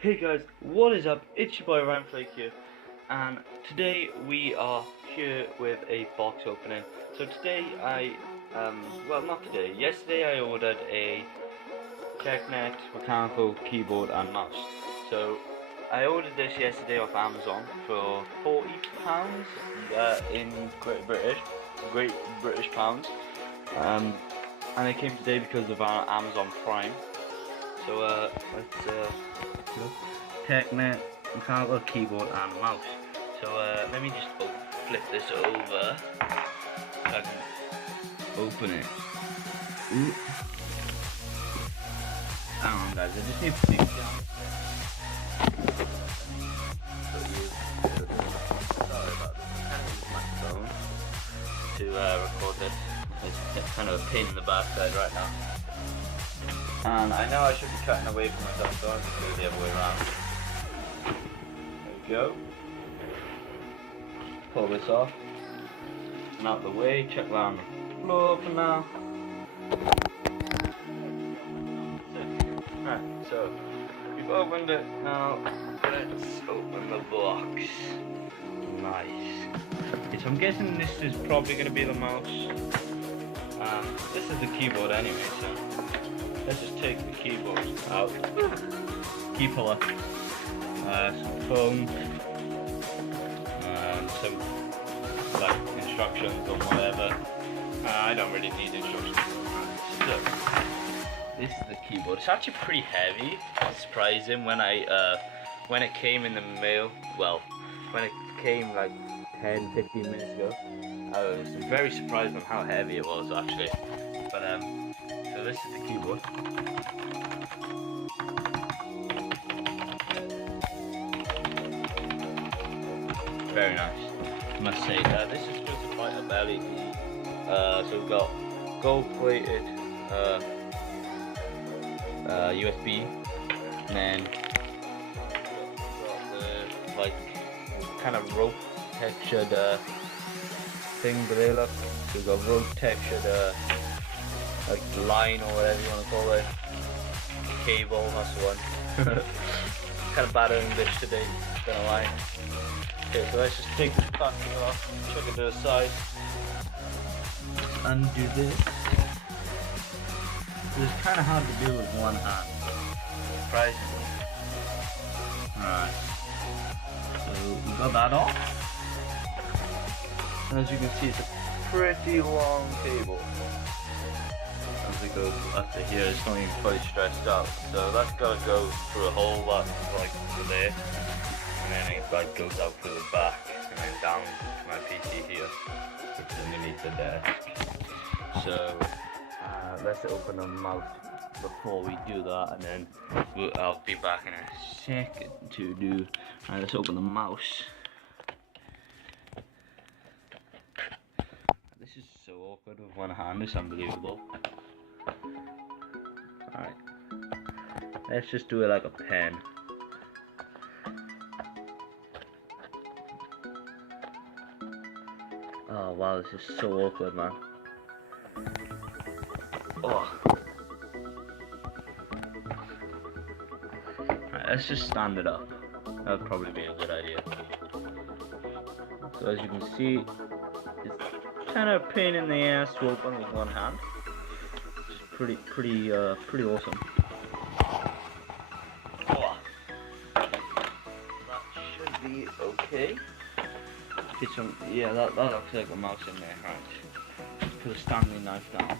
Hey guys, what is up? It's your boy ryanflake here, and today we are here with a box opening. So today well, not today, yesterday I ordered a TechNet mechanical keyboard and mouse. So I ordered this yesterday off Amazon for £40 in Great British pounds, and it came today because of our Amazon Prime. So let's TechNet mechanical keyboard and mouse. So let me just flip this over so I can open it. Ooh. Hang on guys, I just need to take down. Sorry about this. I'm kind of using my phone to record this. It's kind of a pain in the backside right now. And I know I should be cutting away from myself, so I'm just going to do the other way around. There we go. Pull this off. And out the way, check around the floor for now. Right, so we've opened it now. Let's open the box. Nice. Okay, so I'm guessing this is probably going to be the mouse. This is the keyboard anyway, so let's just take the keyboard out. Key puller. Some foam. Some like instructions or whatever. I don't really need instructions. So this is the keyboard. It's actually pretty heavy. It's surprising when when it came in the mail. Well, when it came like 10-15 minutes ago, I was very surprised on how heavy it was actually. But so this is the keyboard. Very nice, I must say. This is just a light up LED. So we've got gold-plated USB, and then we've got the like kind of rope textured thing below. Look, so we've got rope textured like line or whatever you want to call it. Cable, that's the one. Kind of bad English today, don't know why. Okay, so let's just take this plastic off, check it to the side. Undo this. It's kind of hard to do with one hand, surprisingly. Alright, so we got that off. As you can see, it's a pretty long cable. As it goes up to here, it's not even fully stretched out. So that's gotta go through a hole that's like to there, and then it like goes out through the back, and then down to my PC here, which is underneath the desk. So let's open the mouse before we do that, and then I'll be back in a second to do. Alright, let's open the mouse. This is so awkward with one hand, it's unbelievable. Alright, let's just do it like a pen. Oh wow, this is so awkward, man. Oh. Alright, let's just stand it up. That would probably be a good idea. So as you can see, it's kind of a pain in the ass to open with one hand. It's pretty awesome. Oh. That should be okay. Get some, yeah, that looks like a mouse in there. Right. Put a Stanley knife down.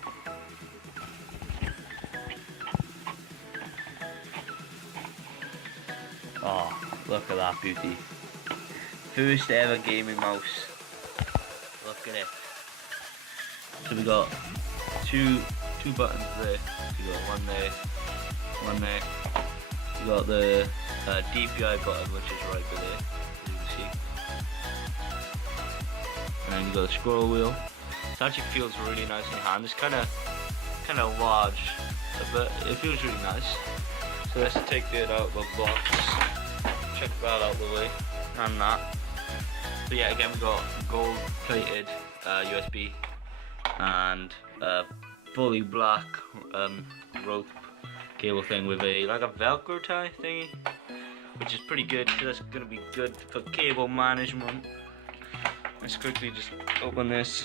Oh, look at that beauty. First ever gaming mouse. Look at it. So we got two buttons there. We got one there. We got the DPI button, which is right there, as you can see. And then you got the scroll wheel. It actually feels really nice in your hand. It's kind of large, but it feels really nice. So let's take it out of the box. Check that out of the way, and that. So yeah, again we got gold-plated USB and fully black rope cable thing with a like a Velcro tie thingy. which is pretty good because that's going to be good for cable management. Let's quickly just open this.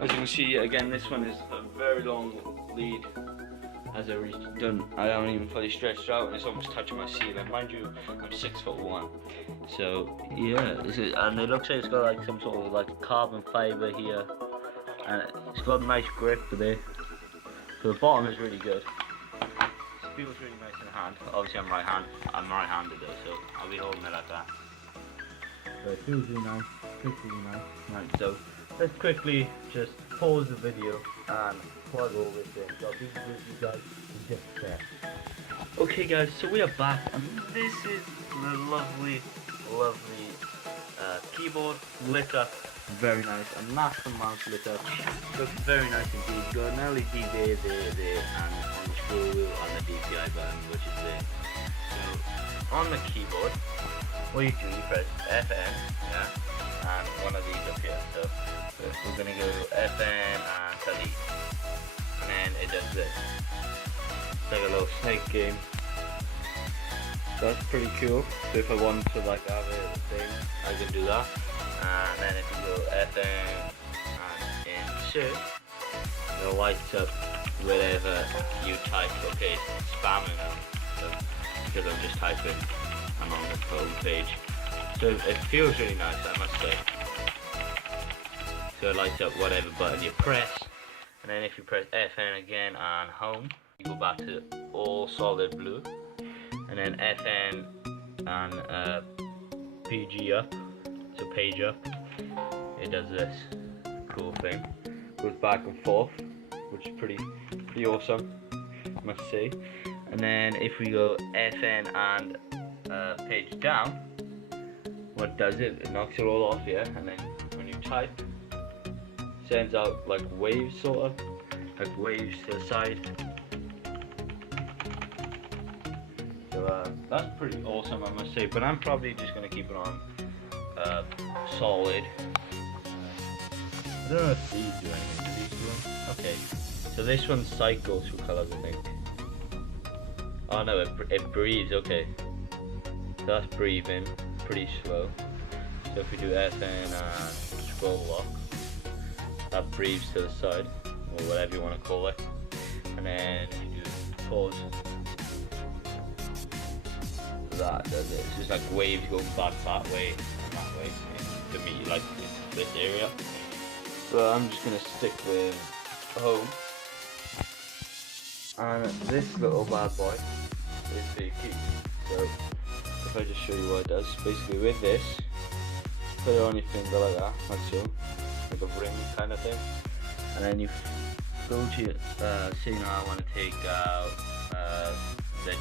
As you can see, again, this one is a very long lead. As I haven't even fully stretched out, and it's almost touching my ceiling. Mind you, I'm 6'1", so yeah. And it looks like it's got like some sort of like carbon fiber here, and it's got a nice grip for there. So the bottom is really good. It feels really nice in the hand. Obviously, I'm right-handed though, so I'll be holding it like that. But it feels really nice. Feels really nice. Right, so let's quickly just pause the video and plug all this in. So I'll be with you guys in just a sec. Okay guys, so we are back, and this is the lovely keyboard lit up, very nice, and that's the mouse lit up. Looks very nice indeed. You've got an LED there, and on the scroll wheel and the DPI button, which is there. So on the keyboard, what you do, you press FN, yeah, and one of these up here. So we're gonna go FN and delete, and then it does this. It's like a little snake game. That's pretty cool. So if I want to like have it the same, I can do that. And then if you go FN and insert, it'll light up whatever you type. Okay, it's spamming now, so because I'm just typing, I'm on the home page. So it feels really nice, I must say. So it lights up whatever button you press, and then if you press FN again and home, you go back to all solid blue, and then FN and PG up, so page up, it does this cool thing, goes back and forth, which is pretty awesome, I must say. And then if we go FN and page down, what does it? It knocks it all off, yeah, and then when you type, sends out like waves, sort of, like waves to the side. So that's pretty awesome, I must say. But I'm probably just gonna keep it on solid. I don't know if these do anything. Do these do them? Okay. So this one cycles through colours, I think. Oh no, it breathes. Okay. So that's breathing, pretty slow. So if we do FN and scroll lock, that breathes to the side, or whatever you want to call it. And then if you do pause, that does it. It's just like waves going back that way and that way. To me, like this area. But I'm just gonna stick with home. And this little bad boy is the key. So if I just show you what it does, basically with this, put it on your finger like that, like so, like a ring kind of thing, and then you go to say now I want to take out the G.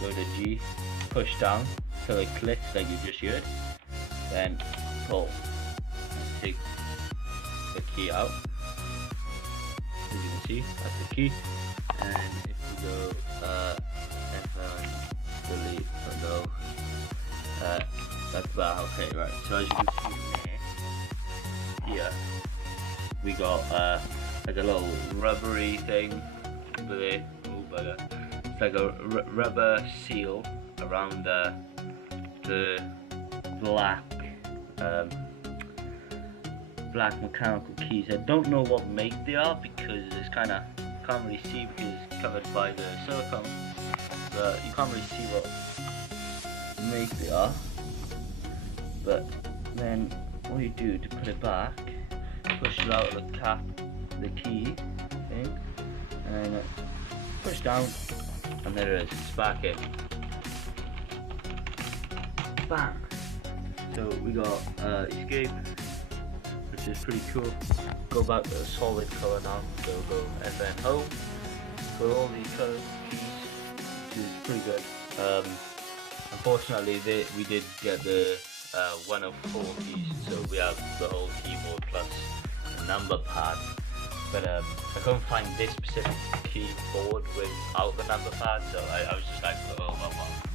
Go to G, push down till it clicks like you just heard, then pull, take the key out. As you can see, that's the key. And if we go F1, delete, go, that's that. Okay, right. So as you can see here, we got like a little rubbery thing over there. Oh bugger. It's like a rubber seal around the black black mechanical keys. I don't know what make they are because it's kind of can't really see because it's covered by the silicone, but you can't really see what make they are. But then what you do to put it back, push it out of the cap, the key thing, and then push down, and there it is, it's back in. Bang! So we got escape, which is pretty cool. Go back to a solid colour now, so go FN home, for all these colour keys, which is pretty good. Unfortunately we did get the 104 keys, so we have the whole keyboard plus a number pad, but I couldn't find this specific keyboard without the number pad, so I was just like, oh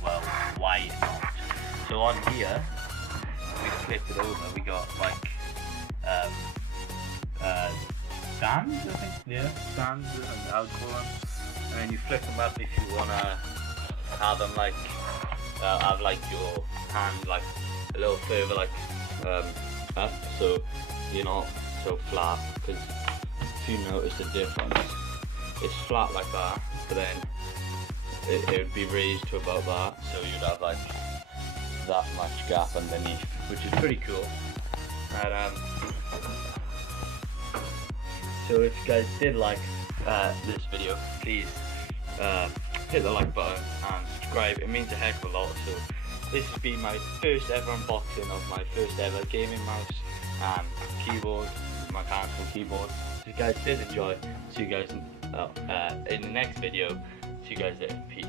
well, why not? So on here, we flipped it over, we got like stands, I think, yeah, stands and alcohol, and then you flip them up if you wanna have them like have like your hand like a little further like up, so you're not so flat. Because if you notice the difference, it's flat like that, but then it would be raised to about that, so you'd have like that much gap underneath, which is pretty cool. And so if you guys did like this video, please hit the like button and subscribe. It means a heck of a lot. So this has been my first ever unboxing of my first ever gaming mouse and keyboard, my mechanical keyboard. So if you guys did enjoy, see you guys in the next video. See you guys later. Peace.